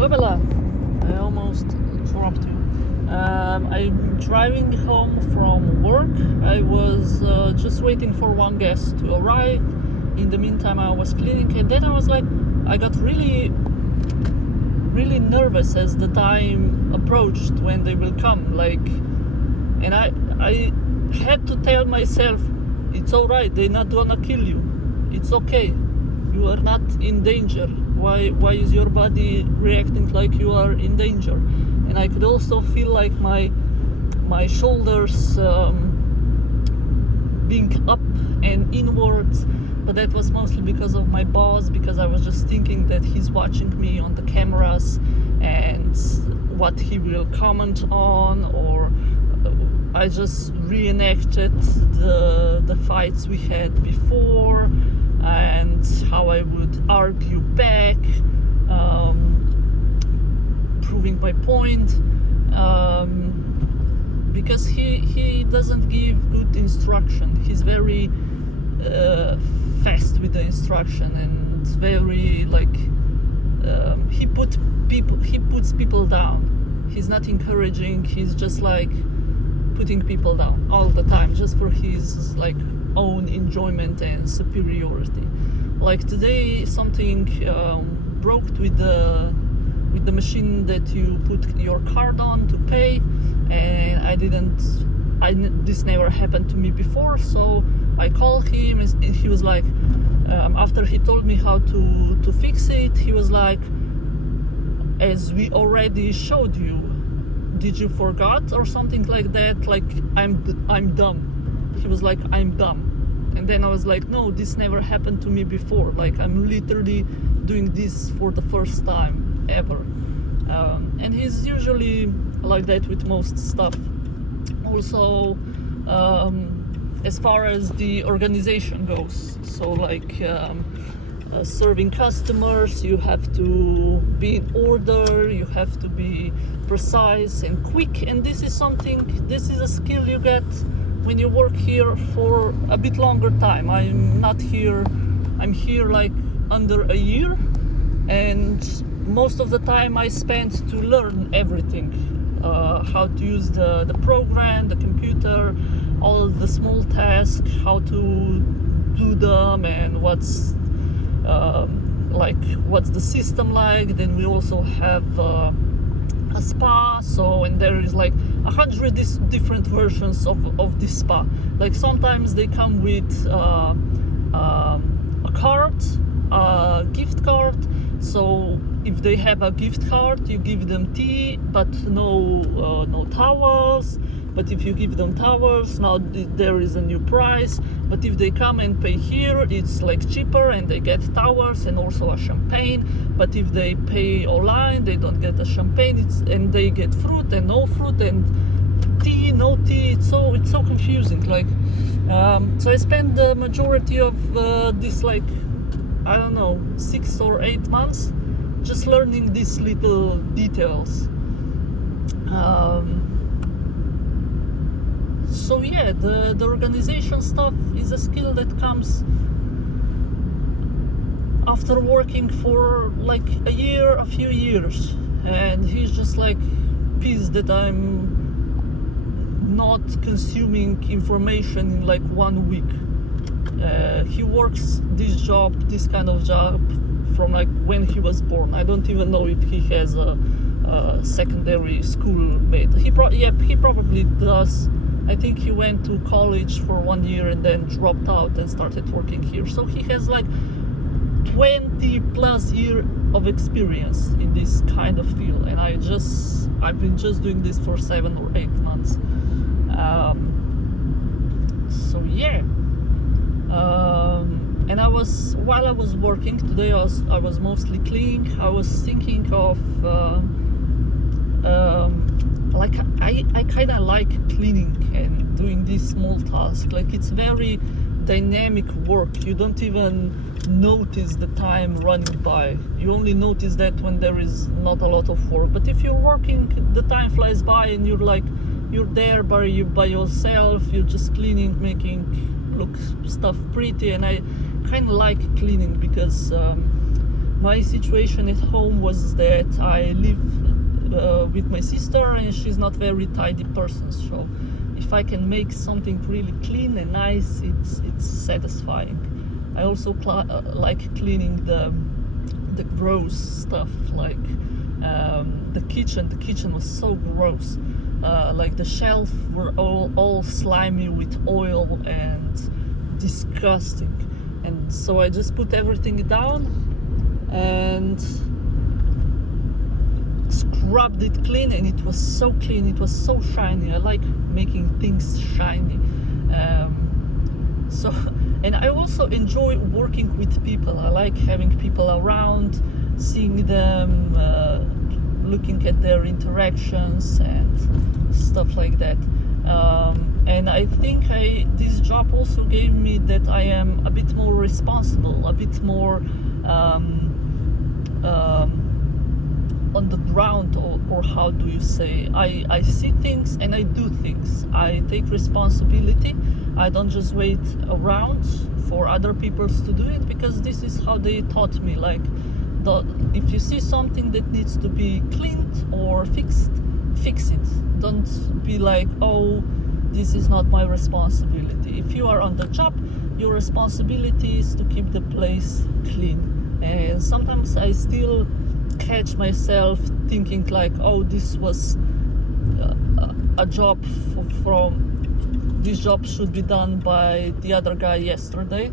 Hoopla! I almost dropped you. I'm driving home from work. I was just waiting for one guest to arrive. In the meantime, I was cleaning, and then I got really nervous as the time approached when they will come. And I had to tell myself, it's alright, they're not gonna kill you. It's okay. You are not in danger. Why is your body reacting like you are in danger? And I could also feel like my shoulders being up and inwards, but that was mostly because of my boss, because I was just thinking that he's watching me on the cameras and what he will comment on, or I just reenacted the fights we had before and how I would argue back, proving my point, because he doesn't give good instruction. He's very fast with the instruction and very he puts people down. He's not encouraging. He's just putting people down all the time, just for his own enjoyment and superiority. Like today, something broke with the machine that you put your card on to pay, and this never happened to me before. So I called him, and he was like, after he told me how to fix it, he was like, as we already showed you, did you forgot or something like that? Like, I'm dumb. He was like, I'm dumb. And then I was like, no, this never happened to me before. I'm literally doing this for the first time ever. And he's usually like that with most stuff. Also, as far as the organization goes, so serving customers, you have to be in order, you have to be precise and quick, and this is a skill you get when you work here for a bit longer time. I'm here under a year, and most of the time I spent to learn everything, how to use the program, the computer, all the small tasks, how to do them, and what's the system like. Then we also have a spa, and there is 100 different versions of this spa. Sometimes they come with a card, a gift card. So if they have a gift card, you give them tea, but no towels. But if you give them towels, now there is a new price. But if they come and pay here, it's cheaper, and they get towels and also a champagne. But if they pay online, they don't get a champagne, and they get fruit and no fruit, and tea, no tea. It's so confusing. So I spent the majority of this 6 or 8 months just learning these little details. So yeah, the organization stuff is a skill that comes after working for a year, a few years, and he's just pissed that I'm not consuming information in 1 week. He works this kind of job from when he was born. I don't even know if he has a secondary school mate. He probably does. I think he went to college for 1 year and then dropped out and started working here. So he has 20 plus years of experience in this kind of field, and I've been just doing this for 7 or 8 months. So yeah. And while I was working today, I was mostly cleaning. I was thinking of I kind of like cleaning and doing these small tasks. It's very dynamic work. You don't even notice the time running by. You only notice that when there is not a lot of work. But if you're working, the time flies by, and you're there by yourself. You're just cleaning, making stuff pretty. And I kind of like cleaning because my situation at home was that I live with my sister, and she's not very tidy person. So if I can make something really clean and nice, it's satisfying. I also like cleaning the gross stuff, like the kitchen. The kitchen was so gross. Like the shelves were all slimy with oil and disgusting. And so I just put everything down and scrubbed it clean, and it was so clean, it was so shiny. I like making things shiny. So, and I also enjoy working with people. I like having people around, seeing them, looking at their interactions and stuff like that. And I think this job also gave me that I am a bit more responsible, a bit more on the ground, or how do you say, I see things and I do things. I take responsibility. I don't just wait around for other people to do it, because this is how they taught me, like, if you see something that needs to be cleaned or fixed, fix it. Don't be like, oh, this is not my responsibility. If you are on the job, your responsibility is to keep the place clean. And sometimes I still catch myself thinking like, oh, this was a job this job should be done by the other guy yesterday,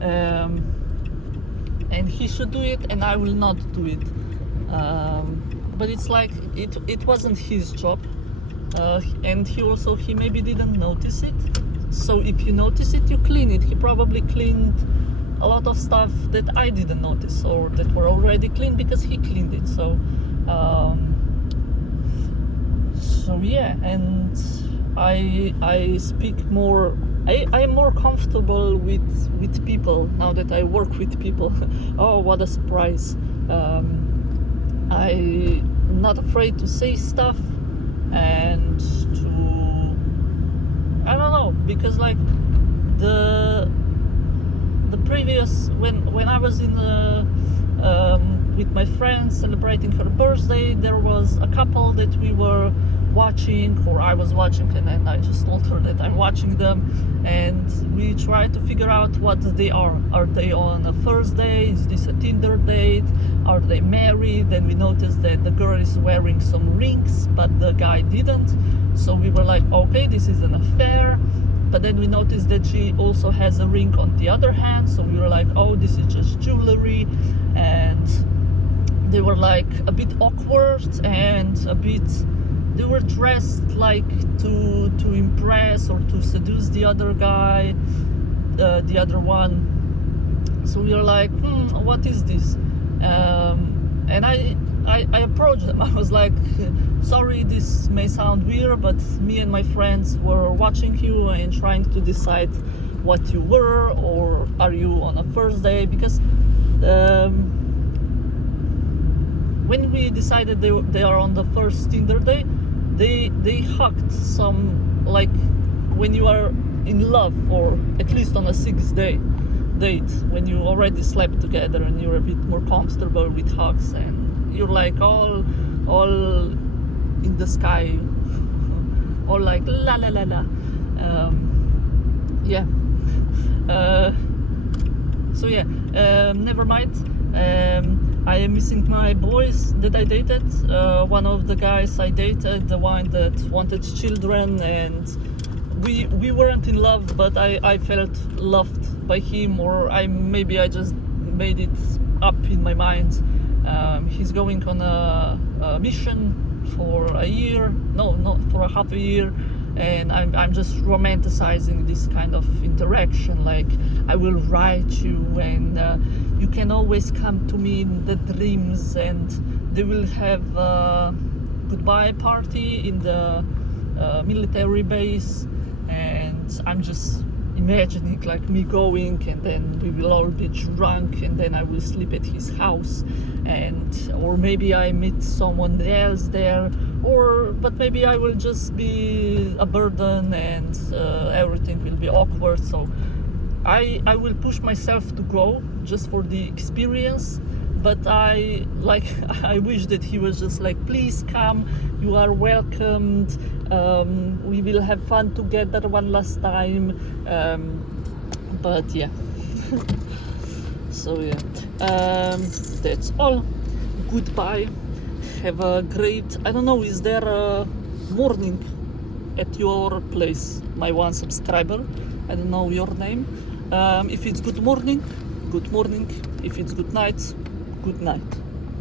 and he should do it and I will not do it. But it's like it wasn't his job, and he maybe didn't notice it. So if you notice it, you clean it. He probably cleaned a lot of stuff that I didn't notice, or that were already clean because he cleaned it. So yeah, and I speak more. I'm more comfortable with people now that I work with people. Oh, what a surprise! I'm not afraid to say stuff, and to, I don't know, because like the previous, when I was in with my friends celebrating her birthday, there was a couple that we were watching, or I was watching, and then I just told her that I'm watching them, and we tried to figure out what they are. Are they on a first date? Is this a Tinder date? Are they married? Then we noticed that the girl is wearing some rings, but the guy didn't. So we were like, okay, this is an affair. But then we noticed that she also has a ring on the other hand, so we were like, oh, this is just jewelry. And they were like a bit awkward, and they were dressed like to impress or to seduce the other guy, the other one. So we were like, what is this? And I approached them. I was like, sorry, this may sound weird, but me and my friends were watching you and trying to decide what you were, or are you on a first day? Because when we decided they are on the first Tinder day, they hugged some, like when you are in love, or at least on a 6-day date, when you already slept together and you're a bit more comfortable with hugs, and you're like all in the sky, all like la la la la. Yeah. So yeah, never mind. I am missing my boys that I dated. One of the guys I dated, the one that wanted children, and we weren't in love, but I felt loved by him, or maybe I just made it up in my mind. He's going on a mission for a year, not for a half a year, and I'm just romanticizing this kind of interaction. Like, I will write you, and you can always come to me in the dreams, and they will have a goodbye party in the military base, and I'm just imagining like me going, and then we will all be drunk, and then I will sleep at his house, or maybe I meet someone else there, but maybe I will just be a burden, and everything will be awkward. So I will push myself to grow just for the experience. But I like I wish that he was just like, please come, you are welcomed, we will have fun together one last time. But yeah. So yeah, that's all. Goodbye. Have a great, I don't know, is there a morning at your place, my one subscriber? I don't know your name. If it's good morning, good morning. If it's good night, good night.